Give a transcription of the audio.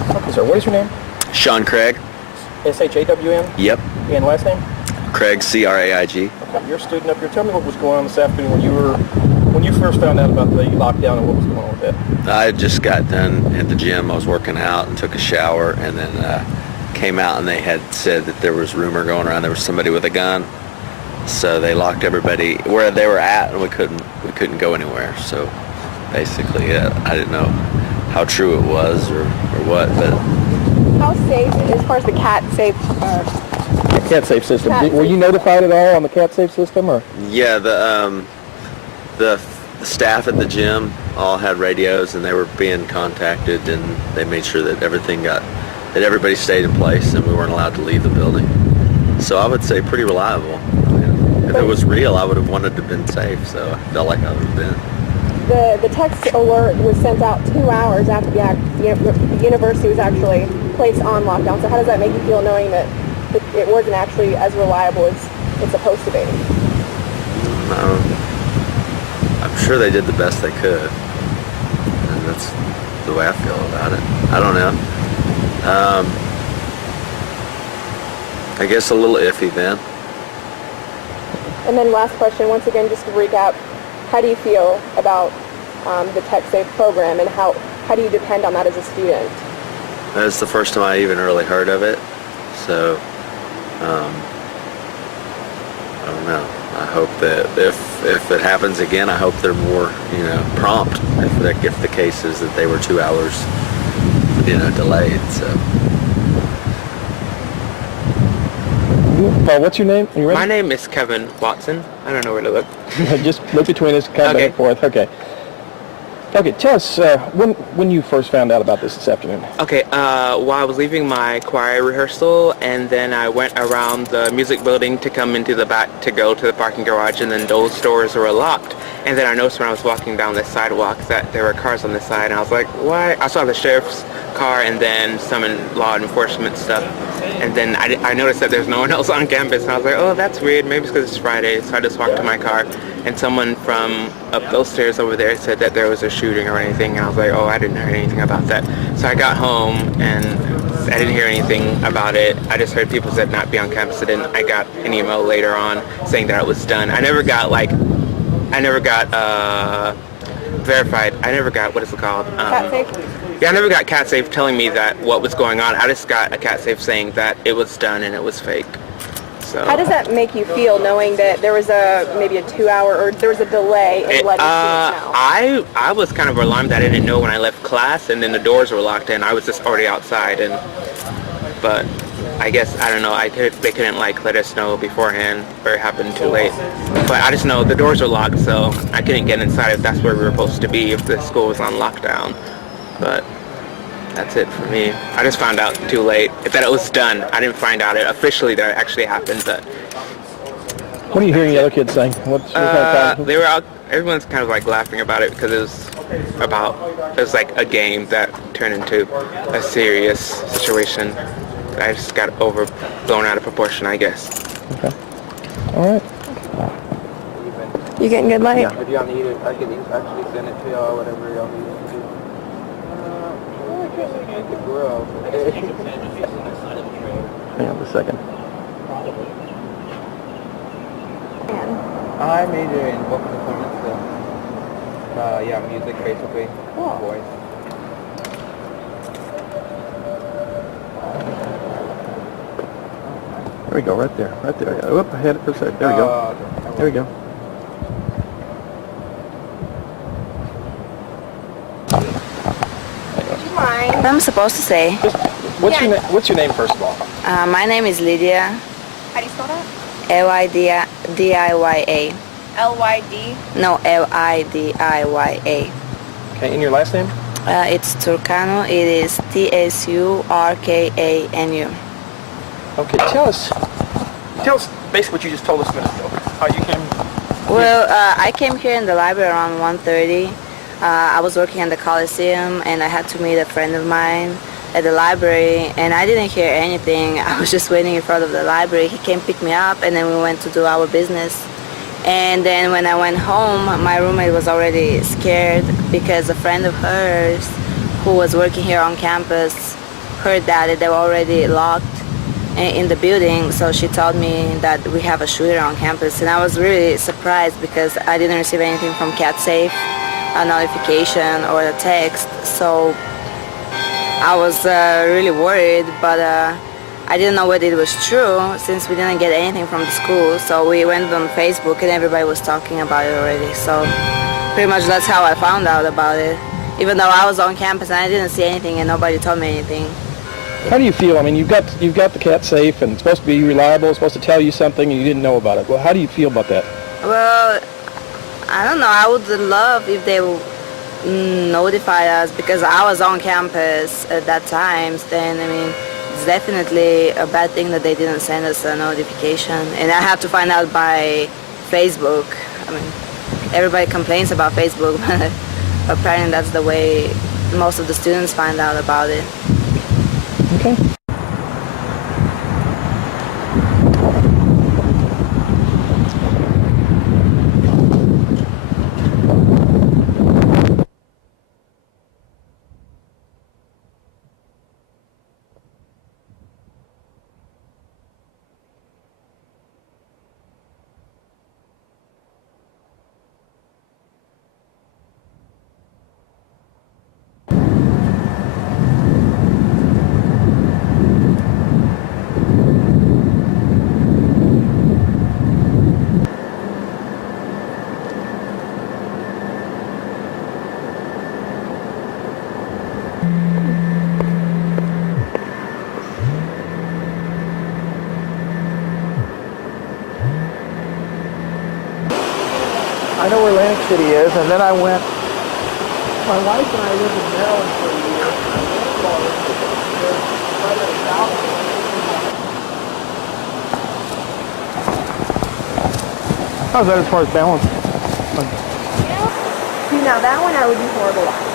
Okay, sir. What is your name? Sean Craig. S-H-A-W-N? Yep. And last name? Craig, C-R-A-I-G. Okay, you're a student up here. Tell me what was going on this afternoon when you first found out about the lockdown and what was going on with that. I just got done at the gym. I was working out and took a shower, and then came out, and they had said that there was rumor going around there was somebody with a gun. So they locked everybody where they were at, and we couldn't go anywhere. So basically, I didn't know how true it was or what, but. How safe, as far as the cat safe? The cat safe system. Were you notified at all on the cat safe system, or? Yeah, the staff at the gym all had radios, and they were being contacted, and they made sure that that everybody stayed in place, and we weren't allowed to leave the building. So I would say pretty reliable. I mean, if it was real, I would have wanted to have been safe. So I felt like I would have been. The text alert was sent out 2 hours after the university was actually placed on lockdown. So how does that make you feel knowing that it wasn't actually as reliable as it's supposed to be? I'm sure they did the best they could, and that's the way I feel about it. I don't know. I guess a little iffy then. And then last question, once again, just to recap, how do you feel about the Tech Safe program, and how do you depend on that as a student? That's the first time I even really heard of it, so I don't know. I hope that if it happens again, I hope they're more prompt. If the case is that they were 2 hours delayed. So. What's your name? You ready? My name is Kevin Watson. I don't know where to look. Just look between us, kind of back and forth. Okay. Okay, tell us when you first found out about this afternoon. Okay, well, I was leaving my choir rehearsal, and then I went around the music building to come into the back to go to the parking garage, and then those doors were locked. And then I noticed when I was walking down the sidewalk that there were cars on the side, and I was like, why? I saw the sheriff's car and then some law enforcement stuff. And then I noticed that there's no one else on campus, and I was like, oh, that's weird. Maybe it's because it's Friday. So I just walked to my car, and someone from up those stairs over there said that there was a shooting or anything, and I was like, oh, I didn't hear anything about that. So I got home, and I didn't hear anything about it. I just heard people said not be on campus, and then I got an email later on saying that it was done. I never got verified. I never got, what is it called? Cat Safe? Yeah, I never got Cat Safe telling me that what was going on. I just got a Cat Safe saying that it was done and it was fake. So how does that make you feel knowing that there was maybe a 2 hour, or there was a delay in letting students know? I was kind of alarmed that I didn't know when I left class, and then the doors were locked, and I was just already outside. But I guess, I don't know, they couldn't let us know beforehand, or it happened too late. But I just know the doors were locked, so I couldn't get inside if that's where we were supposed to be, if the school was on lockdown. But that's it for me. I just found out too late that it was done. I didn't find out officially that it actually happened. But what are you hearing the other kids saying? They were out. Everyone's kind of laughing about it because it was like a game that turned into a serious situation. I just got blown out of proportion, I guess. Okay. All right. You getting good light? Yeah. If y'all need it, I can actually send it to y'all, whatever y'all need it to. I can't make it to grow. Hang on a second. I major in vocal performance, so music basically, voice. There we go, right there. Whoop, I had it for a second. There we go. Okay. There we go. What I'm supposed to say? What's your name, first of all? My name is Lydia. How do you spell that? L-I-D-I-Y-A. L-Y-D? No, L-I-D-I-Y-A. Okay, and your last name? It's Turcano. It is T-S-U-R-K-A-N-U. Okay, tell us basically what you just told us a minute ago. How you came? Well, I came here in the library around 1:30. I was working at the Coliseum, and I had to meet a friend of mine at the library, and I didn't hear anything. I was just waiting in front of the library. He came pick me up, and then we went to do our business. And then when I went home, my roommate was already scared because a friend of hers who was working here on campus heard that they were already locked in the building, so she told me that we have a shooter on campus, and I was really surprised because I didn't receive anything from CatSafe, a notification or a text, so I was really worried, but I didn't know whether it was true since we didn't get anything from the school. So we went on Facebook and everybody was talking about it already, so pretty much that's how I found out about it, even though I was on campus and I didn't see anything and nobody told me anything. How do you feel? I mean, you've got the CatSafe and it's supposed to be reliable, it's supposed to tell you something and you didn't know about it. Well, how do you feel about that? Well, I don't know. I would love if they would notify us because I was on campus at that time. Then, I mean, it's definitely a bad thing that they didn't send us a notification. And I had to find out by Facebook. I mean, everybody complains about Facebook, but apparently that's the way most of the students find out about it. Okay. I know where Atlantic City is, and then I went. My wife and I lived in Maryland for a year. How's that as far as balance? See, now that one I would be horrible at.